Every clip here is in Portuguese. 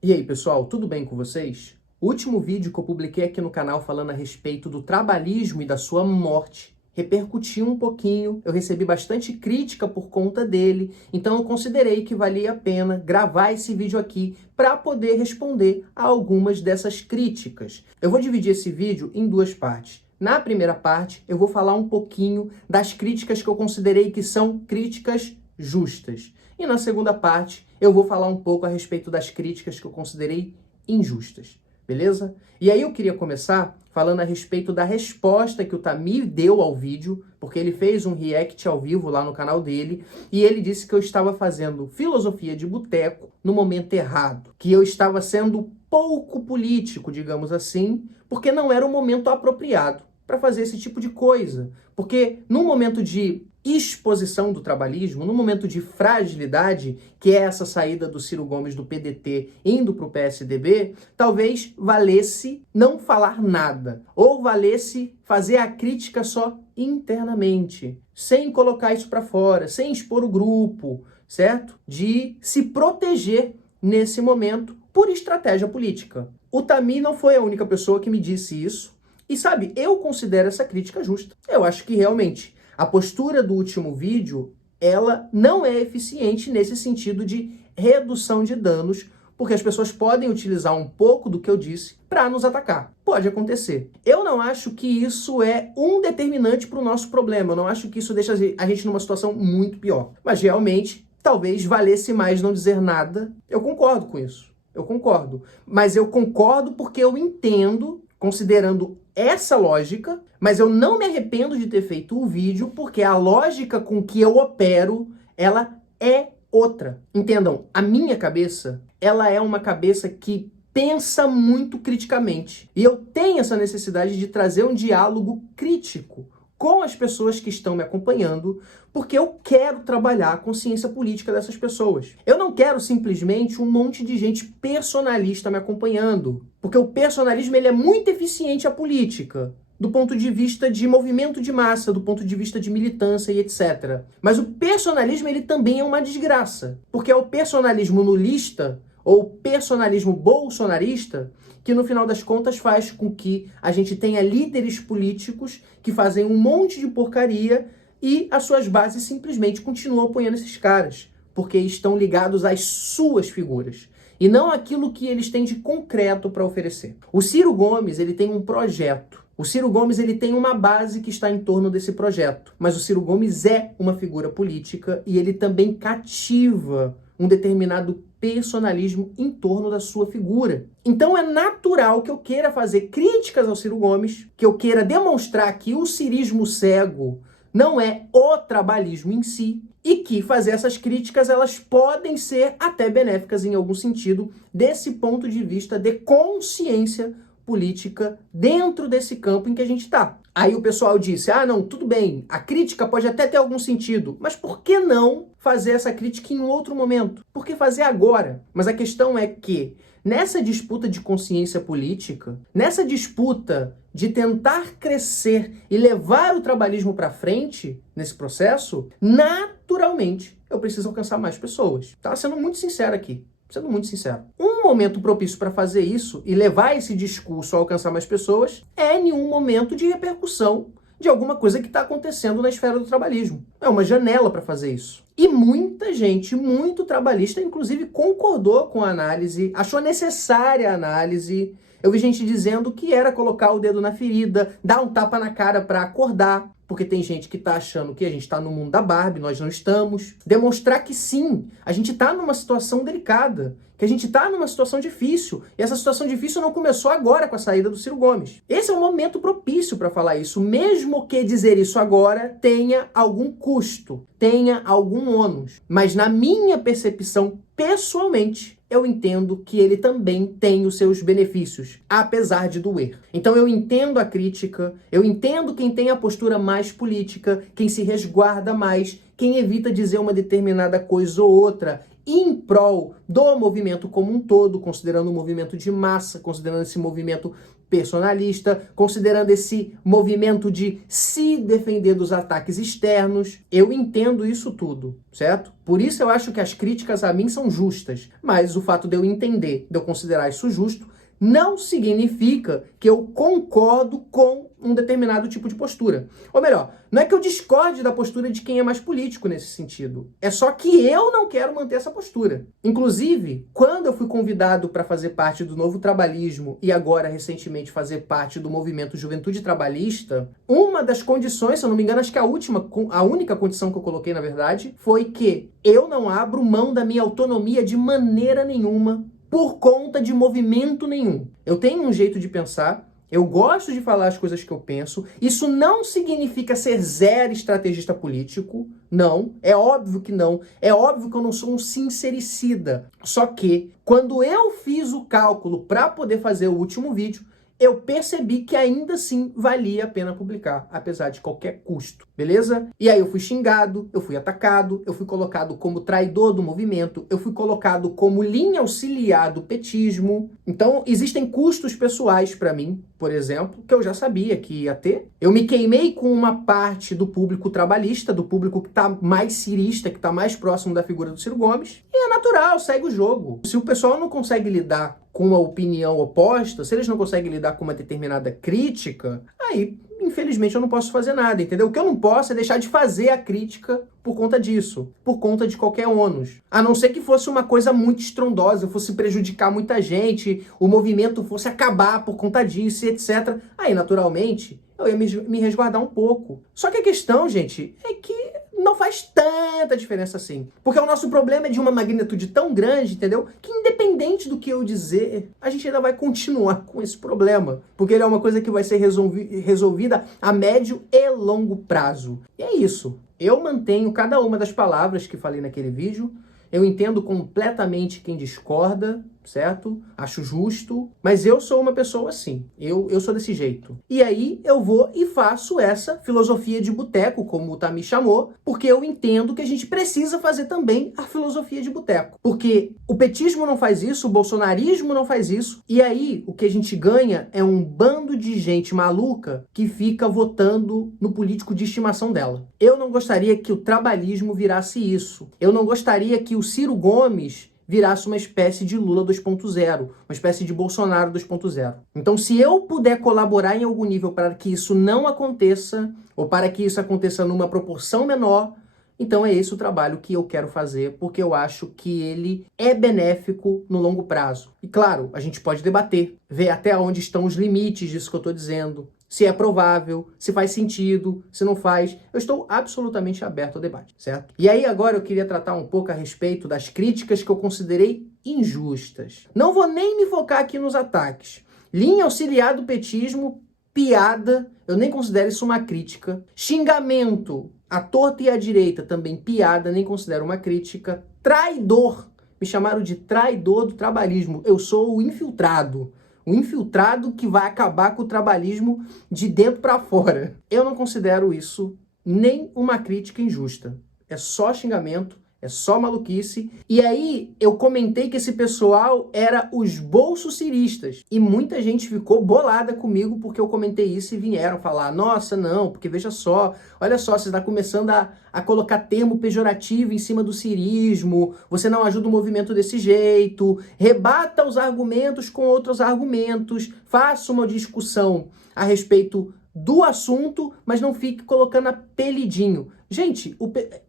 E aí, pessoal, tudo bem com vocês? O último vídeo que eu publiquei aqui no canal falando a respeito do trabalhismo e da sua morte repercutiu um pouquinho, eu recebi bastante crítica por conta dele, então eu considerei que valia a pena gravar esse vídeo aqui para poder responder a algumas dessas críticas. Eu vou dividir esse vídeo em duas partes. Na primeira parte, eu vou falar um pouquinho das críticas que eu considerei que são críticas justas. E na segunda parte, eu vou falar um pouco a respeito das críticas que eu considerei injustas, beleza? E aí eu queria começar falando a respeito da resposta que o Tamir deu ao vídeo, porque ele fez um react ao vivo lá no canal dele, e ele disse que eu estava fazendo filosofia de boteco no momento errado, que eu estava sendo pouco político, digamos assim, porque não era o momento apropriado para fazer esse tipo de coisa. Porque no momento de exposição do trabalhismo, no momento de fragilidade, que é essa saída do Ciro Gomes do PDT indo para o PSDB, talvez valesse não falar nada, ou valesse fazer a crítica só internamente, sem colocar isso para fora, sem expor o grupo, certo? De se proteger nesse momento por estratégia política. O Tamir não foi a única pessoa que me disse isso, e sabe, eu considero essa crítica justa. Eu acho que realmente a postura do último vídeo, ela não é eficiente nesse sentido de redução de danos, porque as pessoas podem utilizar um pouco do que eu disse para nos atacar. Pode acontecer. Eu não acho que isso é um determinante para o nosso problema. Eu não acho que isso deixa a gente numa situação muito pior. Mas realmente, talvez valesse mais não dizer nada. Eu concordo com isso. Eu concordo. Mas eu concordo porque eu entendo, considerando essa lógica, mas eu não me arrependo de ter feito o vídeo, porque a lógica com que eu opero, ela é outra. Entendam, a minha cabeça, ela é uma cabeça que pensa muito criticamente. E eu tenho essa necessidade de trazer um diálogo crítico com as pessoas que estão me acompanhando, porque eu quero trabalhar a consciência política dessas pessoas. Eu não quero simplesmente um monte de gente personalista me acompanhando, porque o personalismo ele é muito eficiente à política, do ponto de vista de movimento de massa, do ponto de vista de militância e etc. Mas o personalismo ele também é uma desgraça, porque é o personalismo nulista ou personalismo bolsonarista que no final das contas faz com que a gente tenha líderes políticos que fazem um monte de porcaria e as suas bases simplesmente continuam apoiando esses caras, porque estão ligados às suas figuras e não aquilo que eles têm de concreto para oferecer. O Ciro Gomes, ele tem um projeto. O Ciro Gomes, ele tem uma base que está em torno desse projeto, mas o Ciro Gomes é uma figura política e ele também cativa um determinado personalismo em torno da sua figura. Então é natural que eu queira fazer críticas ao Ciro Gomes, que eu queira demonstrar que o cirismo cego não é o trabalhismo em si, e que fazer essas críticas elas podem ser até benéficas em algum sentido, desse ponto de vista de consciência política dentro desse campo em que a gente está. Aí o pessoal disse, não, tudo bem, a crítica pode até ter algum sentido, mas por que não fazer essa crítica em um outro momento? Por que fazer agora? Mas a questão é que, nessa disputa de consciência política, nessa disputa de tentar crescer e levar o trabalhismo para frente nesse processo, naturalmente eu preciso alcançar mais pessoas. Tá sendo muito sincero aqui. Sendo muito sincero. Um momento propício para fazer isso e levar esse discurso a alcançar mais pessoas é em um momento de repercussão de alguma coisa que está acontecendo na esfera do trabalhismo. É uma janela para fazer isso. E muita gente, muito trabalhista, inclusive concordou com a análise, achou necessária a análise. Eu vi gente dizendo que era colocar o dedo na ferida, dar um tapa na cara para acordar, porque tem gente que tá achando que a gente tá no mundo da Barbie, nós não estamos. Demonstrar que sim, a gente tá numa situação delicada, que a gente tá numa situação difícil, e essa situação difícil não começou agora com a saída do Ciro Gomes. Esse é o momento propício para falar isso, mesmo que dizer isso agora tenha algum custo, tenha algum ônus. Mas na minha percepção, pessoalmente, eu entendo que ele também tem os seus benefícios, apesar de doer. Então eu entendo a crítica, eu entendo quem tem a postura mais política, quem se resguarda mais, quem evita dizer uma determinada coisa ou outra, em prol do movimento como um todo, considerando o movimento de massa, considerando esse movimento personalista, considerando esse movimento de se defender dos ataques externos. Eu entendo isso tudo, certo? Por isso eu acho que as críticas a mim são justas, mas o fato de eu entender, de eu considerar isso justo, não significa que eu concordo com um determinado tipo de postura. Ou melhor, não é que eu discorde da postura de quem é mais político nesse sentido. É só que eu não quero manter essa postura. Inclusive, quando eu fui convidado para fazer parte do Novo Trabalhismo e agora, recentemente, fazer parte do movimento Juventude Trabalhista, uma das condições, se eu não me engano, acho que a única condição que eu coloquei, na verdade, foi que eu não abro mão da minha autonomia de maneira nenhuma por conta de movimento nenhum. Eu tenho um jeito de pensar, eu gosto de falar as coisas que eu penso. Isso não significa ser zero estrategista político, não. É óbvio que não. É óbvio que eu não sou um sincericida. Só que, quando eu fiz o cálculo para poder fazer o último vídeo, eu percebi que ainda assim valia a pena publicar, apesar de qualquer custo, beleza? E aí eu fui xingado, eu fui atacado, eu fui colocado como traidor do movimento, eu fui colocado como linha auxiliar do petismo. Então, existem custos pessoais para mim, por exemplo, que eu já sabia que ia ter. Eu me queimei com uma parte do público trabalhista, do público que tá mais cirista, que tá mais próximo da figura do Ciro Gomes, e é natural, segue o jogo. Se o pessoal não consegue lidar com uma opinião oposta, se eles não conseguem lidar com uma determinada crítica, aí, infelizmente, eu não posso fazer nada, entendeu? O que eu não posso é deixar de fazer a crítica por conta disso, por conta de qualquer ônus. A não ser que fosse uma coisa muito estrondosa, fosse prejudicar muita gente, o movimento fosse acabar por conta disso, etc. Aí, naturalmente, eu ia me resguardar um pouco. Só que a questão, gente, é que não faz tanta diferença assim. Porque o nosso problema é de uma magnitude tão grande, entendeu? Que independente do que eu dizer, a gente ainda vai continuar com esse problema. Porque ele é uma coisa que vai ser resolvida a médio e longo prazo. E é isso. Eu mantenho cada uma das palavras que falei naquele vídeo. Eu entendo completamente quem discorda, certo? Acho justo, mas eu sou uma pessoa assim. Eu sou desse jeito. E aí eu vou e faço essa filosofia de boteco, como o Tami chamou, porque eu entendo que a gente precisa fazer também a filosofia de boteco. Porque o petismo não faz isso, o bolsonarismo não faz isso, e aí o que a gente ganha é um bando de gente maluca que fica votando no político de estimação dela. Eu não gostaria que o trabalhismo virasse isso. Eu não gostaria que o Ciro Gomes virasse uma espécie de Lula 2.0, uma espécie de Bolsonaro 2.0. Então, se eu puder colaborar em algum nível para que isso não aconteça, ou para que isso aconteça numa proporção menor, então é esse o trabalho que eu quero fazer, porque eu acho que ele é benéfico no longo prazo. E claro, a gente pode debater, ver até onde estão os limites disso que eu estou dizendo, se é provável, se faz sentido, se não faz. Eu estou absolutamente aberto ao debate, certo? E aí agora eu queria tratar um pouco a respeito das críticas que eu considerei injustas. Não vou nem me focar aqui nos ataques. Linha auxiliar do petismo, piada, eu nem considero isso uma crítica. Xingamento, à torta e à direita, também piada, nem considero uma crítica. Traidor, me chamaram de traidor do trabalhismo. Eu sou o infiltrado. O infiltrado que vai acabar com o trabalhismo de dentro para fora. Eu não considero isso nem uma crítica injusta. É só xingamento, é só maluquice. E aí eu comentei que esse pessoal era os bolsociristas. E muita gente ficou bolada comigo porque eu comentei isso e vieram falar: nossa, não, porque veja só, olha só, você está começando a colocar termo pejorativo em cima do cirismo, você não ajuda o movimento desse jeito, rebata os argumentos com outros argumentos, faça uma discussão a respeito do assunto, mas não fique colocando apelidinho. Gente,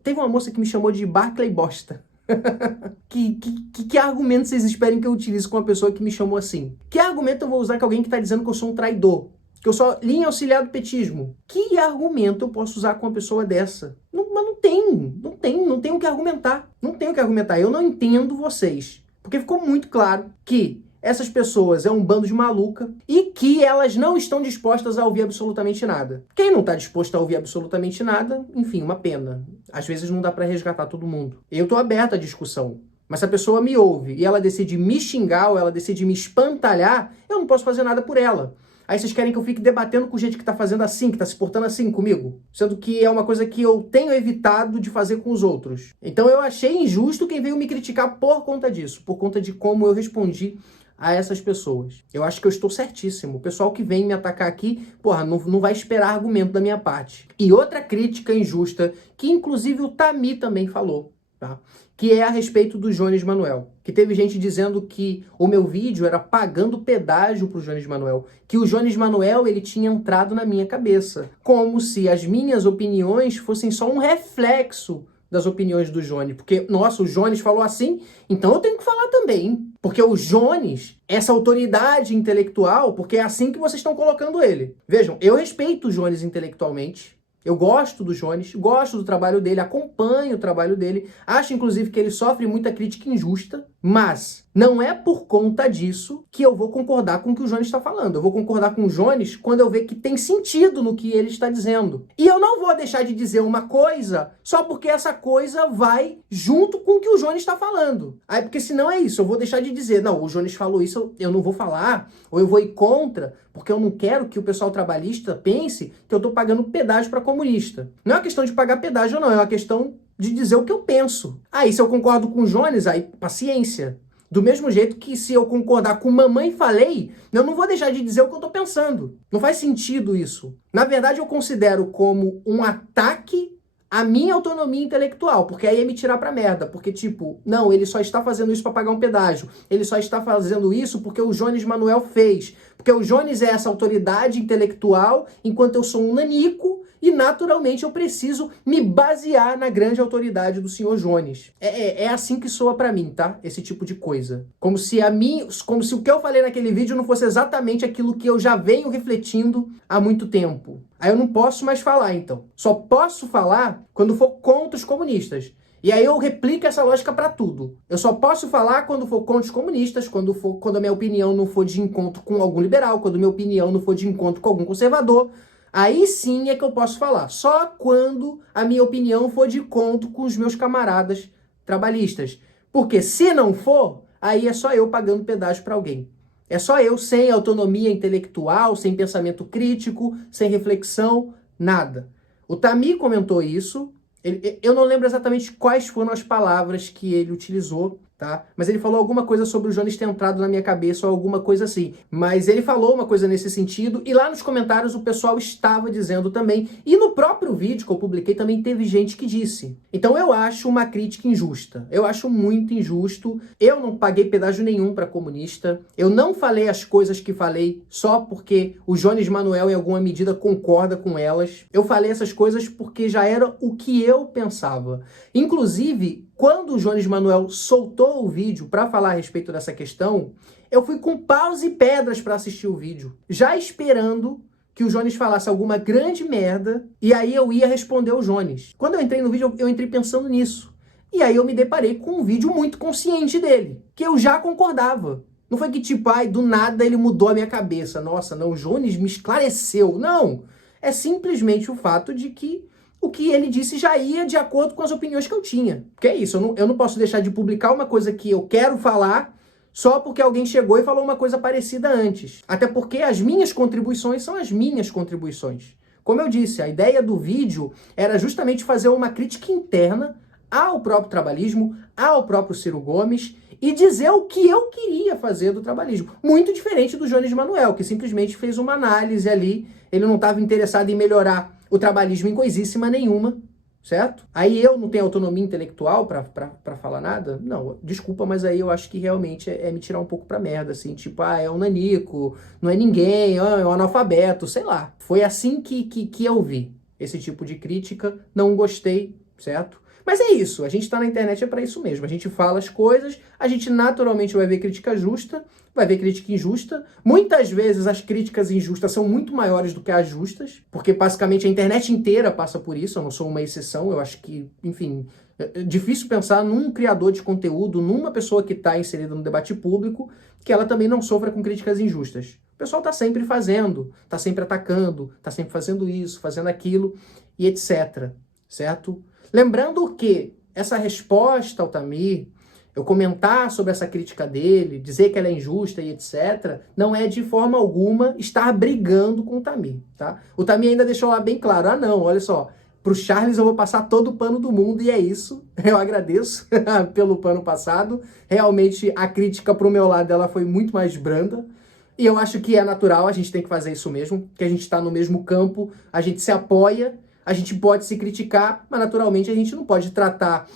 teve uma moça que me chamou de Barclay Bosta. Que argumento vocês esperem que eu utilize com uma pessoa que me chamou assim? Que argumento eu vou usar com alguém que está dizendo que eu sou um traidor? Que eu sou linha auxiliar do petismo? Que argumento eu posso usar com uma pessoa dessa? Mas não tem o que argumentar. Não tem o que argumentar. Eu não entendo vocês. Porque ficou muito claro que essas pessoas é um bando de maluca e que elas não estão dispostas a ouvir absolutamente nada. Quem não está disposto a ouvir absolutamente nada, enfim, uma pena. Às vezes não dá para resgatar todo mundo. Eu estou aberto à discussão. Mas se a pessoa me ouve e ela decide me xingar ou ela decide me espantalhar, eu não posso fazer nada por ela. Aí vocês querem que eu fique debatendo com gente que tá fazendo assim, que tá se portando assim comigo? Sendo que é uma coisa que eu tenho evitado de fazer com os outros. Então eu achei injusto quem veio me criticar por conta disso, por conta de como eu respondi a essas pessoas. Eu acho que eu estou certíssimo. O pessoal que vem me atacar aqui, porra, não vai esperar argumento da minha parte. E outra crítica injusta, que inclusive o Tami também falou, tá? Que é a respeito do Jones Manuel. Que teve gente dizendo que o meu vídeo era pagando pedágio pro Jones Manuel. Que o Jones Manuel, ele tinha entrado na minha cabeça. Como se as minhas opiniões fossem só um reflexo das opiniões do Jones. Porque, nossa, o Jones falou assim, então eu tenho que falar também. Porque o Jones, essa autoridade intelectual, porque é assim que vocês estão colocando ele. Vejam, eu respeito o Jones intelectualmente. Eu gosto do Jones, gosto do trabalho dele, acompanho o trabalho dele, acho inclusive que ele sofre muita crítica injusta, mas não é por conta disso que eu vou concordar com o que o Jones está falando. Eu vou concordar com o Jones quando eu ver que tem sentido no que ele está dizendo. E eu não vou deixar de dizer uma coisa só porque essa coisa vai junto com o que o Jones está falando. Aí, porque senão é isso, eu vou deixar de dizer, não, o Jones falou isso, eu não vou falar, ou eu vou ir contra, porque eu não quero que o pessoal trabalhista pense que eu estou pagando pedágio para comunista. Não é uma questão de pagar pedágio, não, é uma questão de dizer o que eu penso. Aí, se eu concordo com o Jones, aí paciência. Do mesmo jeito que se eu concordar com mamãe falei, eu não vou deixar de dizer o que eu tô pensando. Não faz sentido isso. Na verdade, eu considero como um ataque à minha autonomia intelectual, porque aí é me tirar pra merda. Porque, tipo, não, ele só está fazendo isso pra pagar um pedágio. Ele só está fazendo isso porque o Jones Manuel fez. Porque o Jones é essa autoridade intelectual, enquanto eu sou um nanico, e naturalmente eu preciso me basear na grande autoridade do senhor Jones. É assim que soa pra mim, tá? Esse tipo de coisa. Como se o que eu falei naquele vídeo não fosse exatamente aquilo que eu já venho refletindo há muito tempo. Aí eu não posso mais falar, então. Só posso falar quando for contra os comunistas. E aí eu replico essa lógica pra tudo. Eu só posso falar quando for contra os comunistas, quando a minha opinião não for de encontro com algum liberal, quando a minha opinião não for de encontro com algum conservador. Aí sim é que eu posso falar. Só quando a minha opinião for de encontro com os meus camaradas trabalhistas. Porque se não for, aí é só eu pagando pedágio pra alguém. É só eu sem autonomia intelectual, sem pensamento crítico, sem reflexão, nada. O Tami comentou isso. Eu não lembro exatamente quais foram as palavras que ele utilizou, tá? Mas ele falou alguma coisa sobre o Jones ter entrado na minha cabeça ou alguma coisa assim. Mas ele falou uma coisa nesse sentido e lá nos comentários o pessoal estava dizendo também. E no próprio vídeo que eu publiquei também teve gente que disse. Então eu acho uma crítica injusta. Eu acho muito injusto. Eu não paguei pedágio nenhum para comunista. Eu não falei as coisas que falei só porque o Jones Manuel em alguma medida concorda com elas. Eu falei essas coisas porque já era o que eu pensava. Inclusive, quando o Jones Manuel soltou o vídeo para falar a respeito dessa questão, eu fui com paus e pedras para assistir o vídeo, já esperando que o Jones falasse alguma grande merda, e aí eu ia responder o Jones. Quando eu entrei no vídeo, eu entrei pensando nisso. E aí eu me deparei com um vídeo muito consciente dele, que eu já concordava. Não foi que tipo, ai, do nada ele mudou a minha cabeça. Nossa, não, o Jones me esclareceu. Não, é simplesmente o fato de que o que ele disse já ia de acordo com as opiniões que eu tinha. Porque é isso, eu não posso deixar de publicar uma coisa que eu quero falar só porque alguém chegou e falou uma coisa parecida antes. Até porque as minhas contribuições são as minhas contribuições. Como eu disse, a ideia do vídeo era justamente fazer uma crítica interna ao próprio trabalhismo, ao próprio Ciro Gomes, e dizer o que eu queria fazer do trabalhismo. Muito diferente do Jones Manuel, que simplesmente fez uma análise ali, ele não estava interessado em melhorar o trabalhismo em coisíssima nenhuma, certo? Aí eu não tenho autonomia intelectual pra falar nada? Não, desculpa, mas aí eu acho que realmente é me tirar um pouco pra merda, assim, tipo, é um nanico, não é ninguém, é um analfabeto, sei lá. Foi assim que eu vi esse tipo de crítica, não gostei, certo? Mas é isso, a gente tá na internet é pra isso mesmo, a gente fala as coisas, a gente naturalmente vai ver crítica justa, vai ver crítica injusta. Muitas vezes as críticas injustas são muito maiores do que as justas, porque basicamente a internet inteira passa por isso, eu não sou uma exceção, eu acho que, enfim, é difícil pensar num criador de conteúdo, numa pessoa que está inserida no debate público, que ela também não sofra com críticas injustas. O pessoal está sempre fazendo, está sempre atacando, está sempre fazendo isso, fazendo aquilo, e etc, certo? Lembrando que essa resposta ao Tami, Eu comentar sobre essa crítica dele, dizer que ela é injusta e etc., não é de forma alguma estar brigando com o Tamir, tá? O Tamir ainda deixou lá bem claro, não, olha só, pro Charles eu vou passar todo o pano do mundo e é isso. Eu agradeço pelo pano passado. Realmente a crítica pro meu lado ela foi muito mais branda. E eu acho que é natural, a gente tem que fazer isso mesmo, que a gente está no mesmo campo, a gente se apoia, a gente pode se criticar, mas naturalmente a gente não pode tratar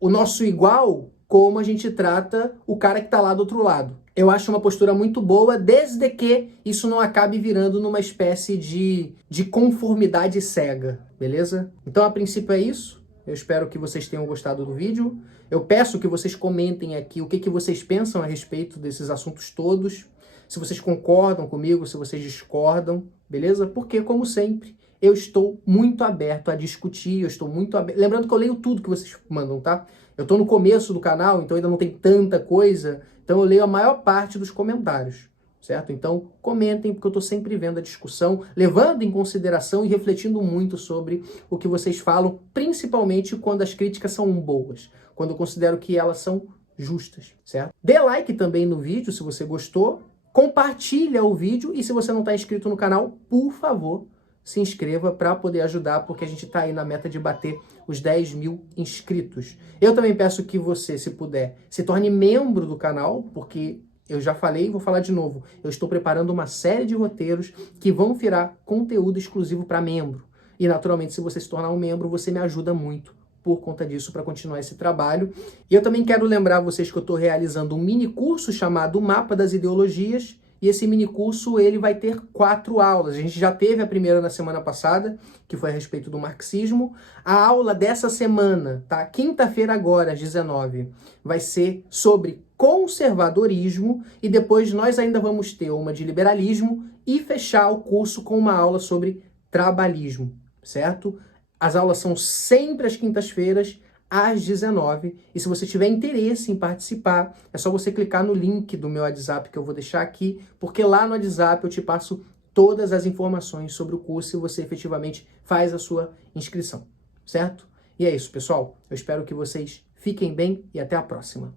o nosso igual como a gente trata o cara que está lá do outro lado. Eu acho uma postura muito boa, desde que isso não acabe virando numa espécie de conformidade cega, beleza? Então, a princípio é isso. Eu espero que vocês tenham gostado do vídeo. Eu peço que vocês comentem aqui o que vocês pensam a respeito desses assuntos todos. Se vocês concordam comigo, se vocês discordam, beleza? Porque, como sempre, eu estou muito aberto a discutir, eu estou muito aberto... Lembrando que eu leio tudo que vocês mandam, tá? Eu estou no começo do canal, então ainda não tem tanta coisa, então eu leio a maior parte dos comentários, certo? Então comentem, porque eu estou sempre vendo a discussão, levando em consideração e refletindo muito sobre o que vocês falam, principalmente quando as críticas são boas, quando eu considero que elas são justas, certo? Dê like também no vídeo se você gostou, compartilha o vídeo e se você não está inscrito no canal, por favor, se inscreva para poder ajudar, porque a gente está aí na meta de bater os 10 mil inscritos. Eu também peço que você, se puder, se torne membro do canal, porque eu já falei e vou falar de novo. Eu estou preparando uma série de roteiros que vão virar conteúdo exclusivo para membro. E, naturalmente, se você se tornar um membro, você me ajuda muito por conta disso para continuar esse trabalho. E eu também quero lembrar vocês que eu estou realizando um mini curso chamado Mapa das Ideologias. E esse minicurso, ele vai ter 4 aulas. A gente já teve a primeira na semana passada, que foi a respeito do marxismo. A aula dessa semana, tá? Quinta-feira agora, às 19, vai ser sobre conservadorismo. E depois nós ainda vamos ter uma de liberalismo e fechar o curso com uma aula sobre trabalhismo, certo? As aulas são sempre às quintas-feiras, às 19, e se você tiver interesse em participar, é só você clicar no link do meu WhatsApp que eu vou deixar aqui, porque lá no WhatsApp eu te passo todas as informações sobre o curso e você efetivamente faz a sua inscrição, certo? E é isso, pessoal. Eu espero que vocês fiquem bem e até a próxima.